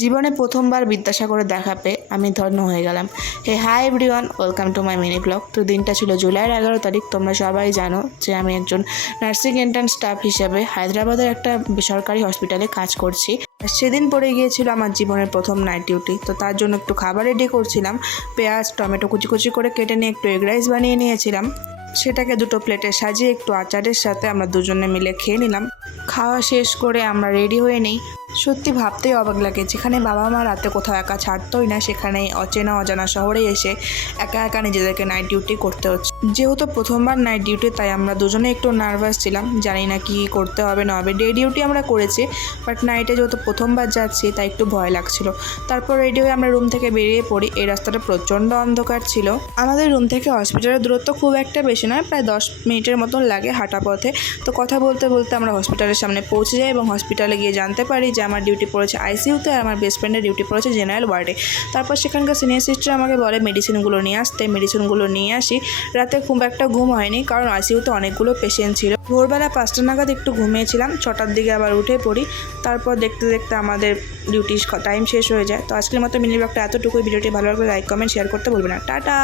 জীবনে প্রথমবার বিদ্যাসাগরের দেখা পেয়ে আমি ধন্য হয়ে গেলাম। Hi everyone, welcome to my mini blog. তো দিনটা ছিল জুলাইয়ের 11 তারিখ। তোমরা সবাই জানো যে আমি একজন নার্সিং ইন্টার্ন স্টাফ হিসেবে হায়দ্রাবাদের একটা বেসরকারি হসপিটালে কাজ করছি। সেদিন পড়ে গিয়েছিল আমার জীবনের প্রথম নাইট ডিউটি। তো তার জন্য একটু খাবার রেডি করছিলাম। পেঁয়াজ টমেটো কুচি কুচি করে কেটে নিয়ে একটু এগ রাইস বানিয়ে নিয়েছিলাম। সেটাকে দুটো প্লেটে সাজিয়ে একটু আচারের সাথে আমরা দুজনে মিলে খেয়ে নিলাম। খাওয়া শেষ করে আমরা রেডি হয়ে নিই। সত্যি ভাবতেই অবাক লাগে, যেখানে বাবা মা রাতে কোথাও একা ছাড়তোই না, সেখানে অচেনা অজানা শহরে এসে একা একা নিজেদেরকে নাইট ডিউটি করতে হচ্ছে। যেহেতু প্রথমবার নাইট ডিউটি, তাই আমরা দুজনে একটু নার্ভাস ছিলাম। জানি না কি করতে হবে না হবে। ডে ডিউটি আমরা করেছি, বাট নাইটে যেহেতু প্রথমবার যাচ্ছি তাই একটু ভয় লাগছিল। তারপর রেডি হয়ে আমরা রুম থেকে বেরিয়ে পড়ি। এই রাস্তাটা প্রচণ্ড অন্ধকার ছিল। আমাদের রুম থেকে হসপিটালের দূরত্ব খুব একটা বেশি নয়, প্রায় 10 মিনিটের মতন লাগে হাঁটা পথে। তো কথা বলতে বলতে আমরা হসপিটালের সামনে পৌঁছে যাই এবং হসপিটালে গিয়ে জানতে পারি যে আমার ডিউটি পড়েছে আইসিইউতে আর আমার বেস্ট ফ্রেন্ডের ডিউটি পড়েছে জেনারেল ওয়ার্ডে। তারপর সেখানকার সিনিয়র সিস্টার আমাকে বলে মেডিসিনগুলো নিয়ে আসতে। মেডিসিনগুলো নিয়ে আসি। রাতে খুব একটা ঘুম হয়নি, কারণ আইসিইউতে অনেকগুলো পেশেন্ট ছিল। ভোরবেলা 5টা নাগাদ একটু ঘুমিয়েছিলাম, 6টার দিকে আবার উঠে পড়ি। তারপর দেখতে দেখতে আমাদের ডিউটি টাইম শেষ হয়ে যায়। তো আজকের মতো মিনি ব্লগটা এতটুকুই। ভিডিওটি ভালো লাগলে লাইক কমেন্ট শেয়ার করতে ভুলবে না। টাটা।